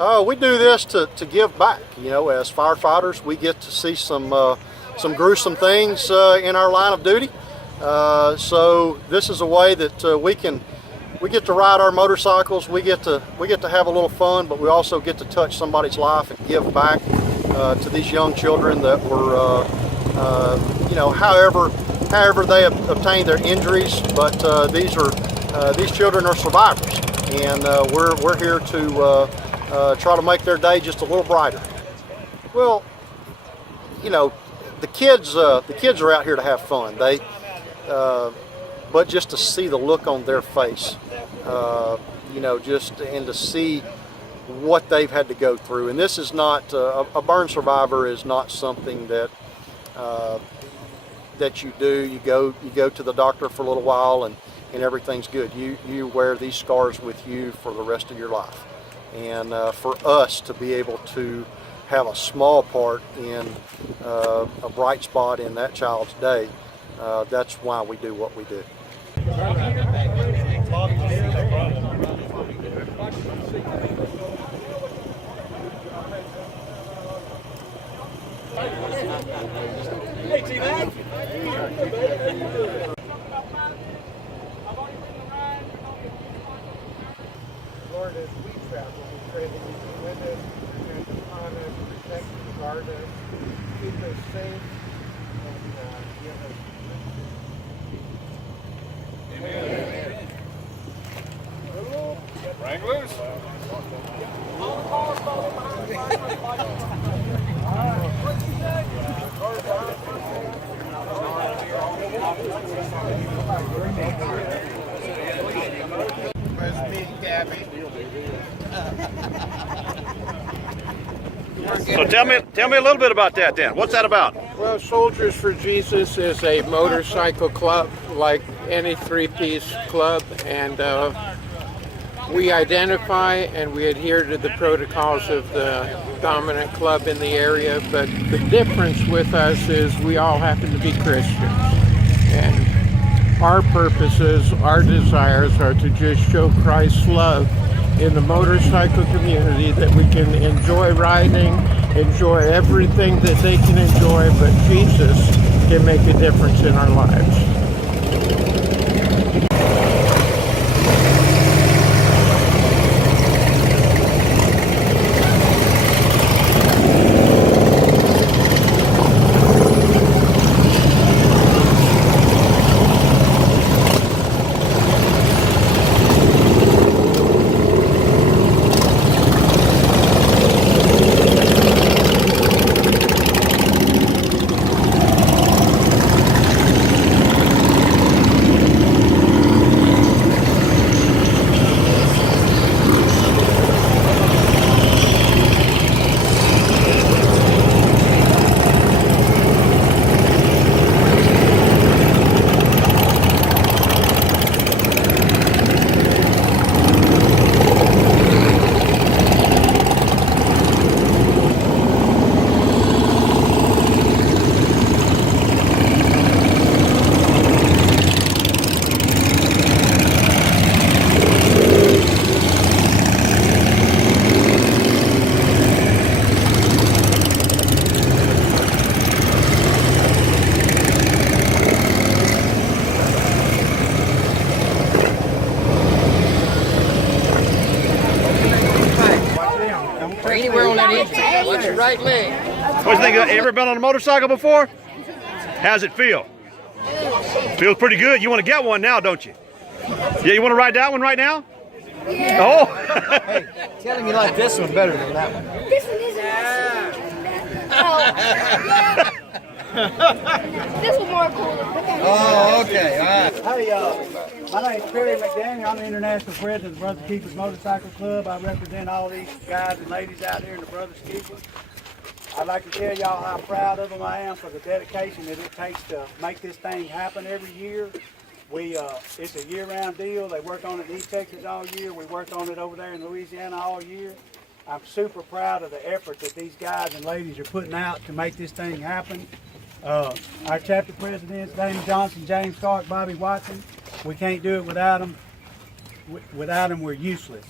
We do this to give back. You know, as firefighters, we get to see some gruesome things in our line of duty. So this is a way that we get to ride our motorcycles. We get to have a little fun, but we also get to touch somebody's life and give back to these young children that were, you know, however they obtained their injuries. But these children are survivors, and we're here to try to make their day just a little brighter. Well, you know, the kids are out here to have fun. But just to see the look on their face, you know, and to see what they've had to go through. And this is not a burn survivor is not something that you do. You go to the doctor for a little while and everything's good. You wear these scars with you for the rest of your life. And for us to be able to have a small part in a bright spot in that child's day, that's why we do what we do. Hey, T-Mac. Lord, as we travel, we pray that you be with us, protect us, honor us, protect us, guard us, keep us safe, and give us. Amen. Rang loose. First meeting, Gabby. So tell me a little bit about that then. What's that about? Well, Soldiers for Jesus is a motorcycle club like any three-piece club, and we identify and we adhere to the protocols of the dominant club in the area, but the difference with us is we all happen to be Christians, and our purposes, our desires are to just show Christ's love in the motorcycle community, that we can enjoy riding, enjoy everything that they can enjoy, but Jesus can make a difference in our lives. Anywhere on that engine. Watch your right leg. What do you think? You ever been on a motorcycle before? How's it feel? Feels pretty good. You want to get one now, don't you? Yeah, you want to ride that one right now? Yeah. Oh! Hey, tell him you like this one better than that one. This one is this one more cool. Oh, okay. All right. Hey, my name is Perry McDaniel. I'm the International President of the Brothers Keepers Motorcycle Club. I represent all these guys and ladies out here in the Brothers Keepers. I'd like to tell y'all how proud of them I am for the dedication that it takes to make this thing happen every year. It's a year-round deal. They work on it in East Texas all year. We work on it over there in Louisiana all year. I'm super proud of the effort that these guys and ladies are putting out to make this thing happen. Our chapter presidents, Damon Johnson, James Clark, Bobby Watson, we can't do it without them. Without them, we're useless.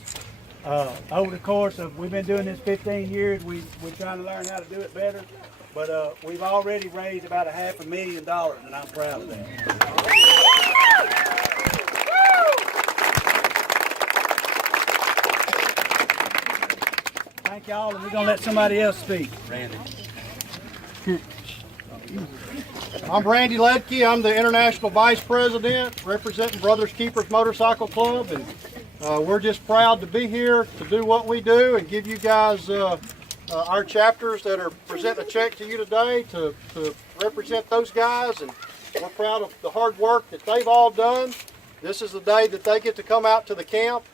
Over the course of, we've been doing this 15 years, we're trying to learn how to do it better. But we've already raised about $500,000, and I'm proud of that. Thank y'all, and we're going to let somebody else speak. Randy. I'm Randy Ledke. I'm the International Vice President representing Brothers Keepers Motorcycle Club, and we're just proud to be here to do what we do and give you guys our chapters that are presenting a check to you today to represent those guys, and we're proud of the hard work that they've all done. This is the day that they get to come out to the camp,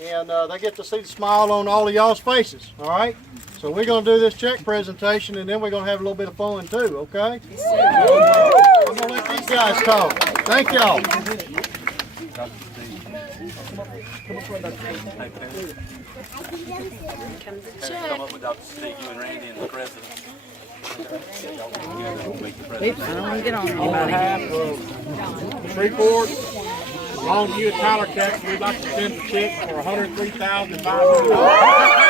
and they get to see the smile on all of y'all's faces, all right? So we're going to do this check presentation, and then we're going to have a little bit of fun too, okay? I'm going to let these guys talk. Thank y'all. Come up with Dr. Steve, you and Randy and the president. On behalf of Shreveport, Longview, Tyler, Texas, we'd like to send a check for $103,500.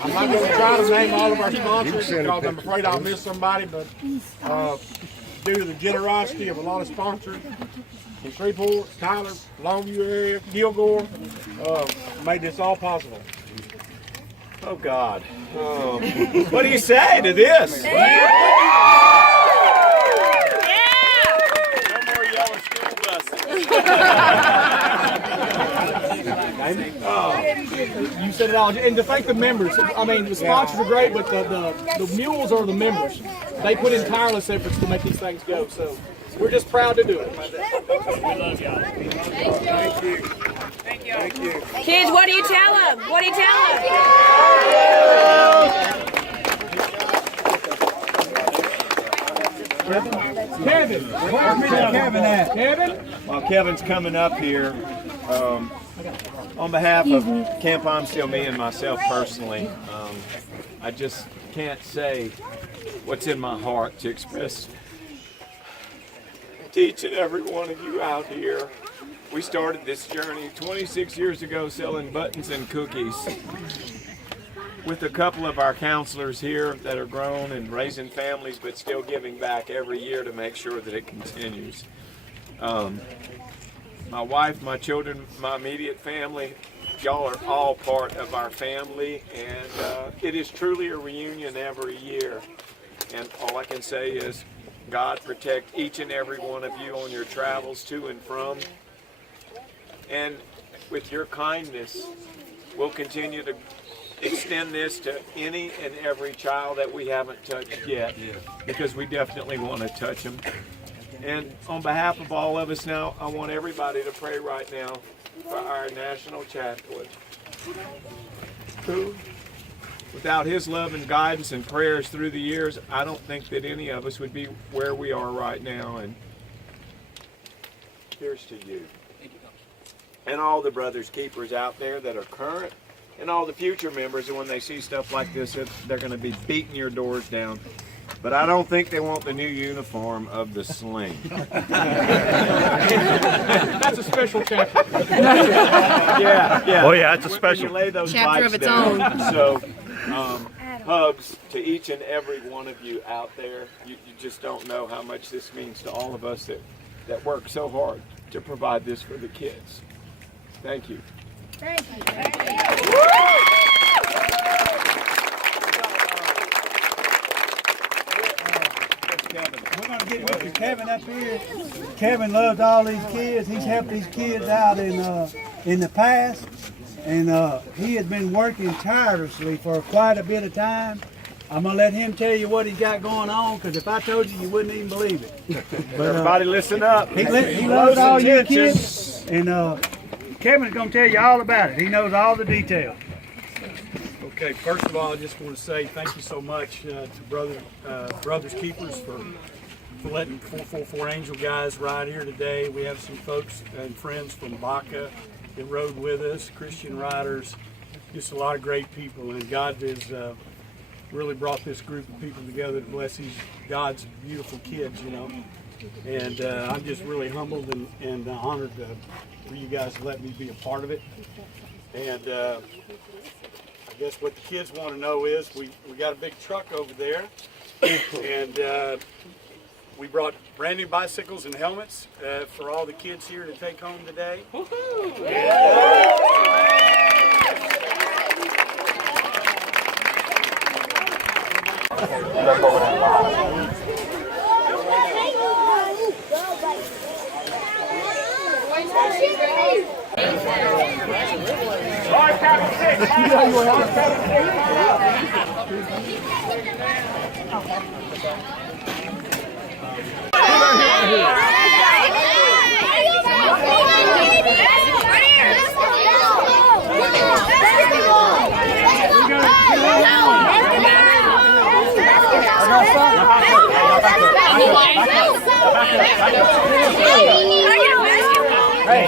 I'm not going to try to name all of our sponsors because I'm afraid I'll miss somebody, but due to the generosity of a lot of sponsors from Shreveport, Tyler, Longview area, Gilgore, made this all possible. Oh God. What do you say to this? No more yellow school buses. You said it all. And to thank the members. I mean, the sponsors are great, but the mules are the members. They put in tireless efforts to make these things go. So we're just proud to do it. We love y'all. Thank you. Thank you. Thank you. Kids, what do you tell them? What do you tell them? Kevin, where's Kevin at? Kevin? While Kevin's coming up here, on behalf of Camp I'm Still Me and myself personally, I just can't say what's in my heart to express to each and every one of you out here. We started this journey 26 years ago selling buttons and cookies with a couple of our counselors here that are grown and raising families but still giving back every year to make sure that it continues. My wife, my children, my immediate family, y'all are all part of our family, and it is truly a reunion every year. And all I can say is God protect each and every one of you on your travels to and from. And with your kindness, we'll continue to extend this to any and every child that we haven't touched yet, because we definitely want to touch them. And on behalf of all of us now, I want everybody to pray right now for our national chaplain, who, without his love and guidance and prayers through the years, I don't think that any of us would be where we are right now. And here's to you. And all the Brothers Keepers out there that are current, and all the future members, and when they see stuff like this, they're going to be beating your doors down. But I don't think they want the new uniform of the sling. That's a special chapter. Yeah. Oh yeah, it's a special Chapter of its own. So, hugs to each and every one of you out there. You just don't know how much this means to all of us that work so hard to provide this for the kids. Thank you. Thank you. We're going to get Mr. Kevin up here. Kevin loves all these kids. He's helped these kids out in the past, and he has been working tirelessly for quite a bit of time. I'm going to let him tell you what he's got going on, because if I told you, you wouldn't even believe it. But, Everybody listen up. He loves all you kids, and Kevin's going to tell you all about it. He knows all the details. Okay, first of all, I just want to say thank you so much to Brothers Keepers for letting 444 Angel guys ride here today. We have some folks and friends from Baca that rode with us, Christian riders, just a lot of great people. And God has really brought this group of people together to bless these God's beautiful kids, you know. And I'm just really humbled and honored for you guys to let me be a part of it. And I guess what the kids want to know is we got a big truck over there, and we brought brand new bicycles and helmets for all the kids here to take home today. Hey,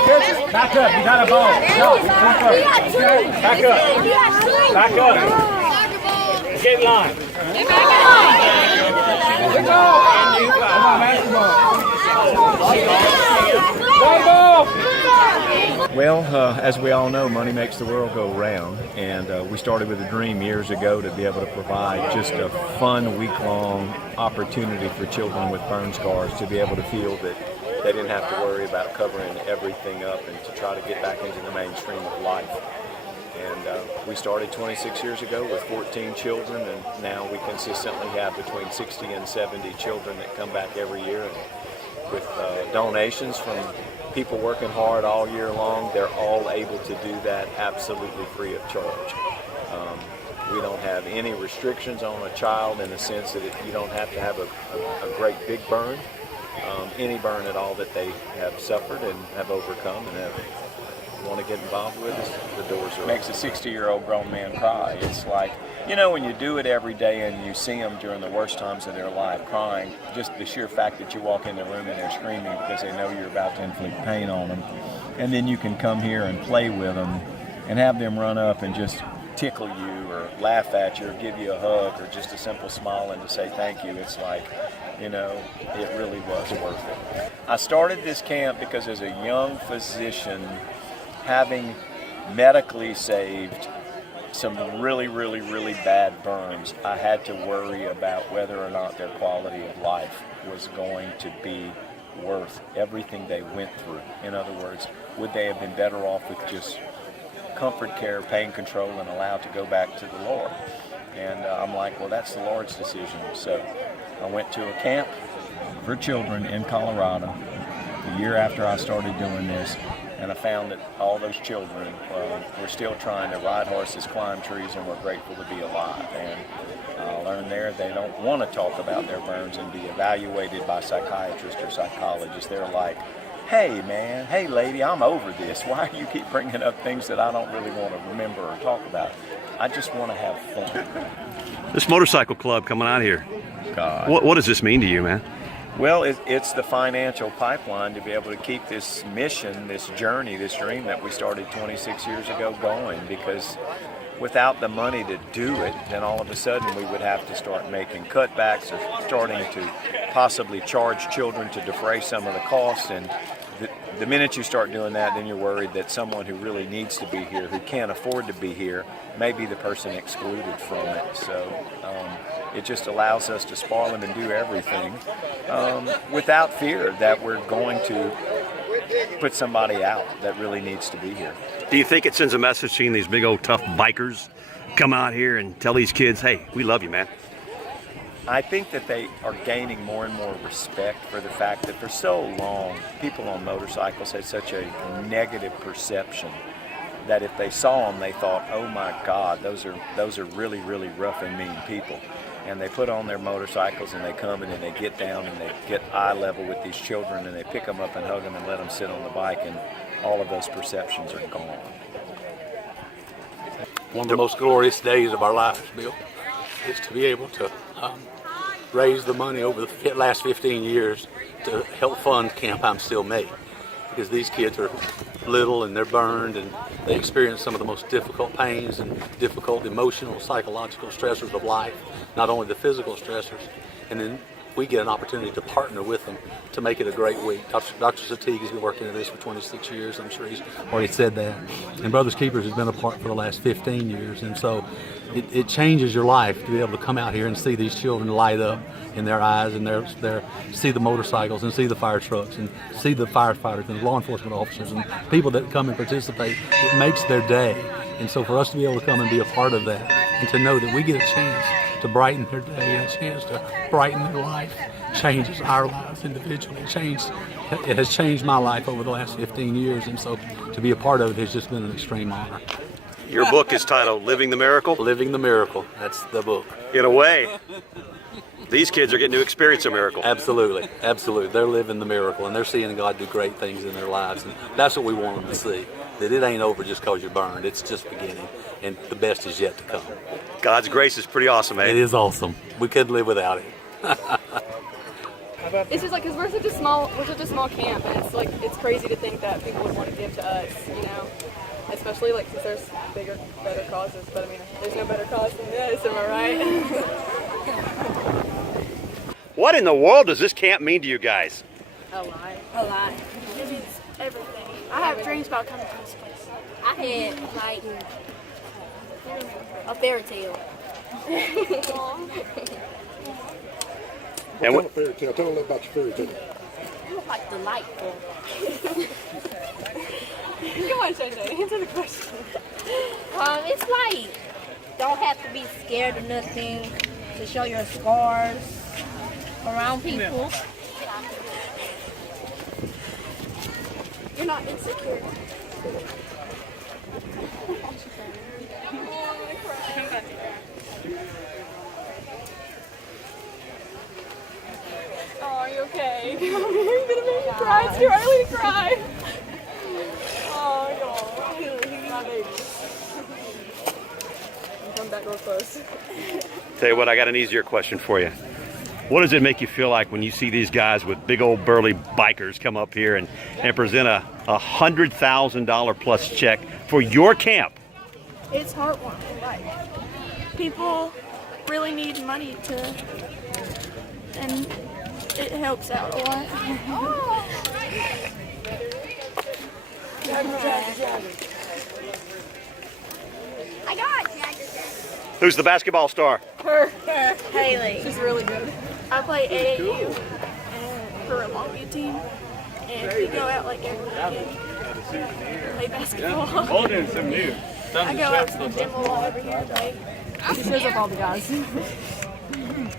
back up. You got a ball. No, back up. Back up. Back up. Get in line. Get back in line. Come on, basketball. Well, as we all know, money makes the world go round, and we started with a dream years ago to be able to provide just a fun week-long opportunity for children with burn scars to be able to feel that they didn't have to worry about covering everything up and to try to get back into the mainstream of life. And we started 26 years ago with 14 children, and now we consistently have between 60 and 70 children that come back every year. And with donations from people working hard all year long, they're all able to do that absolutely free of charge. We don't have any restrictions on a child in the sense that you don't have to have a great big burn. Any burn at all that they have suffered and have overcome and want to get involved with us, the doors are open. Makes a 60-year-old grown man cry. It's like, you know, when you do it every day and you see them during the worst times of their life crying, just the sheer fact that you walk in the room and they're screaming because they know you're about to inflict pain on them, and then you can come here and play with them and have them run up and just tickle you or laugh at you or give you a hug or just a simple smile and to say thank you. It's like, you know, it really was worth it. I started this camp because as a young physician, having medically saved some really, really, really bad burns, I had to worry about whether or not their quality of life was going to be worth everything they went through. In other words, would they have been better off with just comfort care, pain control, and allowed to go back to the Lord? And I'm like, well, that's the Lord's decision. So I went to a camp for children in Colorado the year after I started doing this, and I found that all those children were still trying to ride horses, climb trees, and were grateful to be alive. And I learned there they don't want to talk about their burns and be evaluated by psychiatrists or psychologists. They're like, hey man, hey lady, I'm over this. Why do you keep bringing up things that I don't really want to remember or talk about? I just want to have fun. This motorcycle club coming out here, God. What does this mean to you, man? Well, it's the financial pipeline to be able to keep this mission, this journey, this dream that we started 26 years ago going, because without the money to do it, then all of a sudden we would have to start making cutbacks or starting to possibly charge children to defray some of the costs. And the minute you start doing that, then you're worried that someone who really needs to be here, who can't afford to be here, may be the person excluded from it. So it just allows us to spoil them and do everything without fear that we're going to put somebody out that really needs to be here. Do you think it sends a message seeing these big old tough bikers come out here and tell these kids, hey, we love you, man? I think that they are gaining more and more respect for the fact that for so long, people on motorcycles had such a negative perception that if they saw them, they thought, oh my God, those are really, really rough and mean people. And they put on their motorcycles and they come in and they get down and they get eye level with these children and they pick them up and hug them and let them sit on the bike, and all of those perceptions are gone. One of the most glorious days of our lives, Bill, is to be able to raise the money over the last 15 years to help fund Camp I'm Still Made. because these kids are little and they're burned and they experience some of the most difficult pains and difficult emotional, psychological stressors of life, not only the physical stressors. And then we get an opportunity to partner with them to make it a great week. Dr. Satig has been working at this for 26 years. I'm sure he's already said that. And Brothers Keepers has been a part for the last 15 years. And so it changes your life to be able to come out here and see these children light up in their eyes and see the motorcycles and see the fire trucks and see the firefighters and law enforcement officers and people that come and participate. It makes their day. And so for us to be able to come and be a part of that and to know that we get a chance to brighten their day and a chance to brighten their life changes our lives individually. It has changed my life over the last 15 years, and so to be a part of it has just been an extreme honor. Your book is titled Living the Miracle? Living the Miracle, that's the book. In a way, these kids are getting to experience a miracle. Absolutely, absolutely. They're living the miracle and they're seeing God do great things in their lives, and that's what we want them to see. That it ain't over just because you're burned. It's just beginning, and the best is yet to come. God's grace is pretty awesome, man. It is awesome. We couldn't live without it. It's just like, because we're such a small camp, and it's crazy to think that people would want to give to us, you know, especially like since there's bigger, better causes. But I mean, there's no better cause than this, am I right? What in the world does this camp mean to you guys? A lot. A lot. It means everything. I have dreams about coming to this place. I had like a fairy tale. And what fairy tale? Tell a little about your fairy tale. It was like delightful. Come on, Shay, answer the question. It's like don't have to be scared of nothing, to show your scars around people. You're not insecure. Oh, are you okay? You're gonna make me cry. It's too early to cry. Oh, my baby. Come back real close. Tell you what, I got an easier question for you. What does it make you feel like when you see these guys with big old burly bikers come up here and present a $100,000 plus check for your camp? It's heartwarming. Like, people really need money and it helps out a lot. I got it. Who's the basketball star? Her. Haley. She's really good. I play AAU for a Longview team, and we go out like every weekend and play basketball. I go out to the gym a lot every year and play. She shows up all the guys.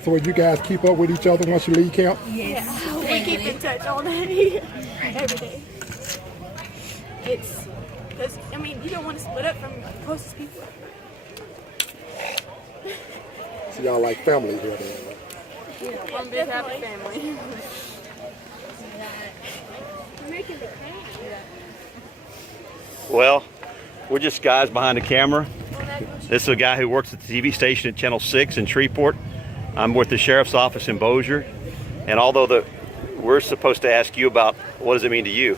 So you guys keep up with each other once you leave camp? Yeah, we keep in touch all day, every day. It's because I mean you don't want to split up from the closest people. So y'all like family here then, right? Yeah, one big happy family. Well, we're just guys behind the camera. This is a guy who works at the TV station at Channel 6 in Shreveport. I'm with the sheriff's office in Bossier. And although we're supposed to ask you about what does it mean to you,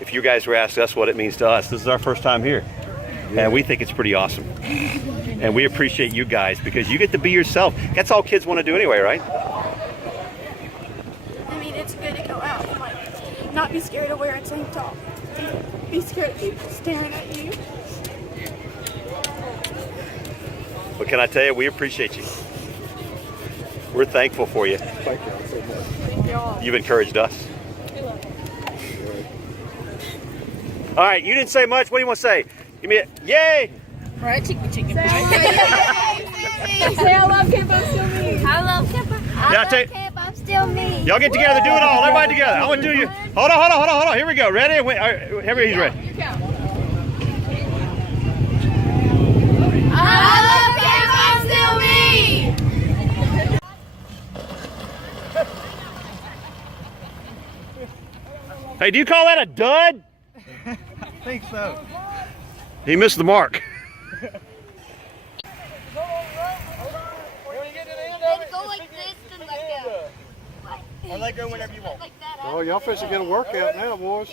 if you guys were asked us what it means to us, this is our first time here. And we think it's pretty awesome. And we appreciate you guys because you get to be yourself. That's all kids want to do anyway, right? I mean, it's good to go out and like not be scared of wearing tank top. Be scared of people staring at you. But can I tell you, we appreciate you. We're thankful for you. Thank y'all so much. Thank y'all. You've encouraged us. All right, you didn't say much. What do you want to say? Give me a yay! Fried chicken. Say I love Camp, I'm still me. I love camp. Camp, I'm still me. Y'all get together, do it all. Everybody together. I want to do you. Hold on. Here we go. Ready? Wait, all right, he's ready. You count. I love Camp, I'm still me. Hey, do you call that a dud? I think so. He missed the mark. Or let go whenever you want. Oh, y'all fixing to get a workout now, boys.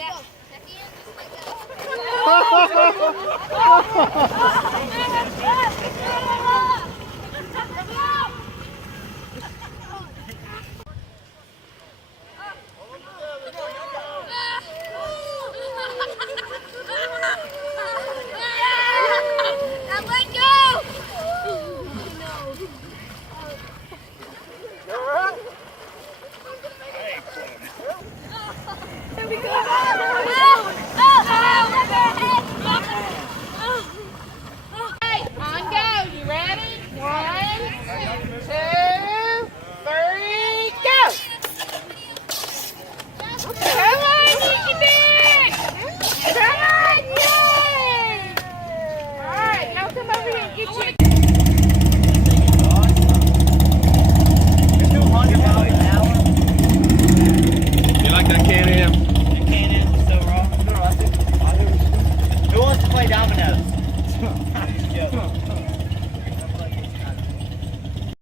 You like that Can-Am? Can-Am, so raw. Who wants to play dominoes?